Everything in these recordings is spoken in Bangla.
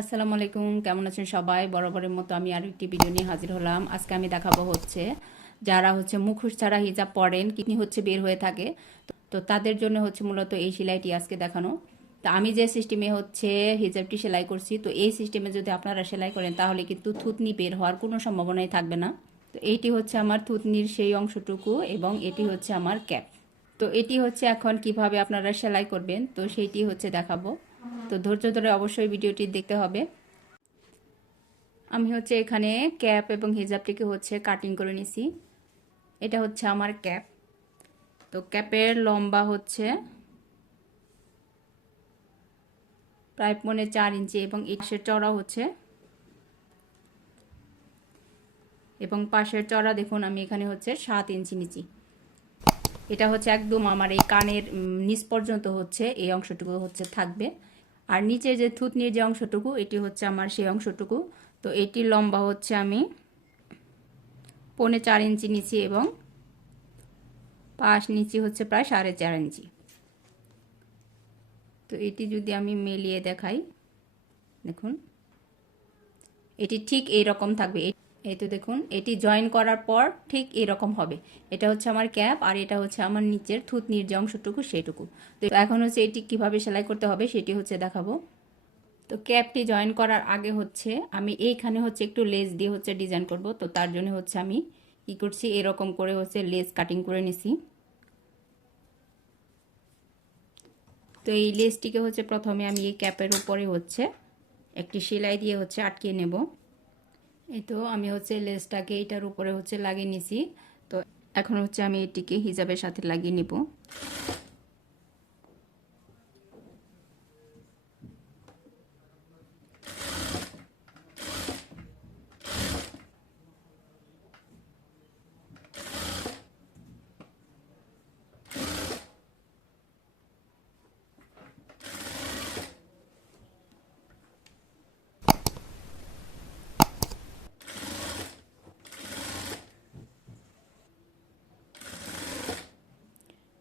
আসসালামু আলাইকুম, কেমন আছেন সবাই? বরাবরের মতো আমি আরও একটি ভিডিও নিয়ে হাজির হলাম। আজকে আমি দেখাবো হচ্ছে যারা হচ্ছে মুখোশ ছাড়া হিজাব পরেন, কিডনি হচ্ছে বের হয়ে থাকে। তো তাদের জন্য হচ্ছে মূলত এই সেলাইটি আজকে দেখানো। তো আমি যে সিস্টেমে হচ্ছে হিজাবটি সেলাই করছি, তো এই সিস্টেমে যদি আপনারা সেলাই করেন, তাহলে কিন্তু থুতনি বের হওয়ার কোনো সম্ভাবনাই থাকবে না। তো এইটি হচ্ছে আমার থুতনির সেই অংশটুকু এবং এটি হচ্ছে আমার ক্যাপ। তো এটি হচ্ছে এখন কীভাবে আপনারা সেলাই করবেন, তো সেইটি হচ্ছে দেখাবো। তো ধৈর্য ধরে অবশ্যই ভিডিওটি দেখতে হবে। আমি হচ্ছে এখানে ক্যাপ এবং হিজাবটিকে হচ্ছে কাটিং করে নিছি। এটা হচ্ছে আমার ক্যাপ। তো ক্যাপের লম্বা হচ্ছে প্রায় পৌনে চার ইঞ্চি এবং ইটের চড়া হচ্ছে। এবং পাশের চড়া দেখুন, আমি এখানে হচ্ছে সাত ইঞ্চি নিচি এটা হচ্ছে একদম আমার এই কানের নিচ পর্যন্ত হচ্ছে এই অংশটুকু হচ্ছে থাকবে। আর নিচে যে থুতনির যে অংশটুকু, এটি হচ্ছে আমার সেই অংশটুকু। তো এটি লম্বা হচ্ছে আমি পৌনে চার ইঞ্চি নিচি এবং পাশ নিচি হচ্ছে প্রায় সাড়ে চার ইঞ্চি। তো এটি যদি আমি মেলিয়ে দেখাই, দেখুন, এটি ঠিক এই রকম থাকবে। এই তো দেখুন, এটি জয়েন করার পর ঠিক এরকম হবে। এটা হচ্ছে আমার ক্যাপ আর এটা হচ্ছে আমার নিচের থুতনির যে অংশটুকু সেটুকু। তো এখন হচ্ছে এটি কীভাবে সেলাই করতে হবে সেটি হচ্ছে দেখাবো। তো ক্যাপটি জয়েন করার আগে হচ্ছে আমি এইখানে হচ্ছে একটু লেস দিয়ে হচ্ছে ডিজাইন করব। তো তার জন্য হচ্ছে আমি কি করছি, এরকম করে হচ্ছে লেস কাটিং করে নিছি। তো এই লেসটিকে হচ্ছে প্রথমে আমি এই ক্যাপের উপরে হচ্ছে একটি সেলাই দিয়ে হচ্ছে আটকে নেব। এই তো আমি হচ্ছে লেসটাকে এটার উপরে হচ্ছে লাগিয়ে নিছি। তো এখন হচ্ছে আমি এটিকে হিজাবের সাথে লাগিয়ে নিব।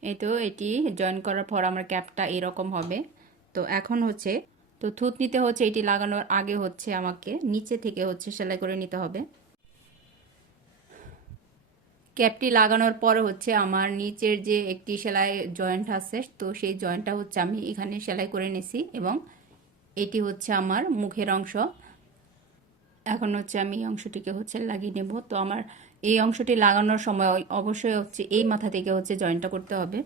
এই তো এটি জয়েন করার পর আমার ক্যাপটা এরকম হবে। তো এখন হচ্ছে, তো থুতনিতে হচ্ছে, এটি লাগানোর আগে হচ্ছে আমাকে নিচে থেকে হচ্ছে সেলাই করে নিতে হবে। ক্যাপটি লাগানোর পর হচ্ছে আমার নিচের যে একটি সেলাই জয়েন্ট আছে, তো সেই জয়েন্টটা হচ্ছে আমি এখানে সেলাই করে নিছি এবং এটি হচ্ছে আমার মুখের অংশ। এখন হচ্ছে আমি এই অংশটিকে হচ্ছে লাগিয়ে নেব। তো আমার এই অংশটি লাগানোর সময় অবশ্যই হচ্ছে এই মাথা থেকে হচ্ছে জয়েন্টটা করতে হবে।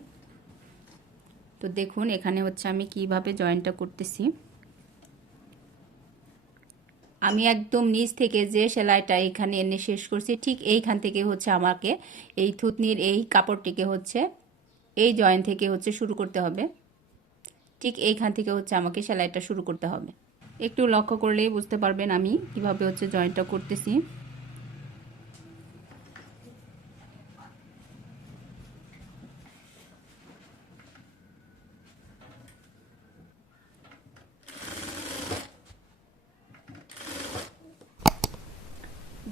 তো দেখুন, এখানে হচ্ছে আমি কীভাবে জয়েন্টটা করতেছি। আমি একদম নিচ থেকে যে সেলাইটা এখানে এনে শেষ করছি, ঠিক এইখান থেকে হচ্ছে আমাকে এই থুতনির এই কাপড়টিকে হচ্ছে এই জয়েন্ট থেকে হচ্ছে শুরু করতে হবে। ঠিক এইখান থেকে হচ্ছে আমাকে সেলাইটা শুরু করতে হবে। একটু লক্ষ্য করলেই বুঝতে পারবেন আমি কীভাবে হচ্ছে জয়েন্টটা করতেছি।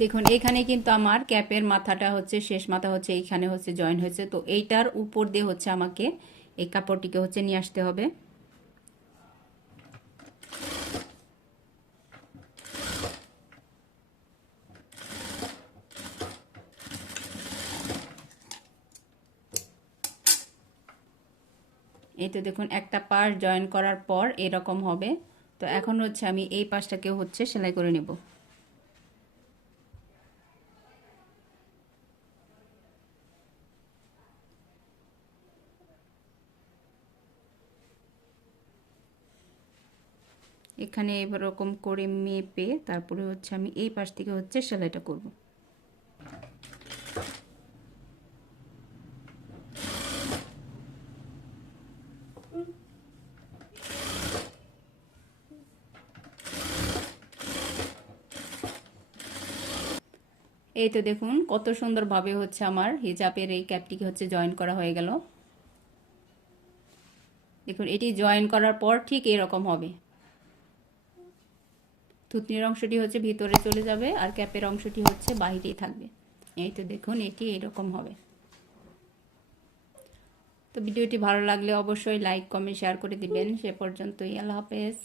দেখুন, এখানে কিন্তু আমার ক্যাপের মাথাটা হচ্ছে, শেষ মাথা হচ্ছে, এইখানে হচ্ছে জয়েন হয়েছে। তো এইটার উপর দিয়ে হচ্ছে আমাকে এই কাপড়টিকে হচ্ছে নিয়ে আসতে হবে। এই তো দেখুন একটা পাশ জয়েন করার পর এরকম হবে। তো এখন হচ্ছে আমি এই পাশটাকেও হচ্ছে সেলাই করে নেব। এখানে এরকম করে মেপে তারপরে হচ্ছে আমি এই পাশ থেকে হচ্ছে সেলাইটা করব। এই তো দেখুন, কত সুন্দরভাবে হচ্ছে আমার হিজাবের এই ক্যাপটিকে হচ্ছে জয়েন করা হয়ে গেল। দেখুন, এটি জয়েন করার পর ঠিক এরকম হবে। থুতনির অংশটি হচ্ছে ভিতরে চলে যাবে আর ক্যাপের অংশটি হচ্ছে বাহিরেই থাকবে। এই তো দেখুন, এটি এরকম হবে। তো ভিডিওটি ভালো লাগলে অবশ্যই লাইক কমেন্ট শেয়ার করে দিবেন। সে পর্যন্তই, আল্লাহ হাফেজ।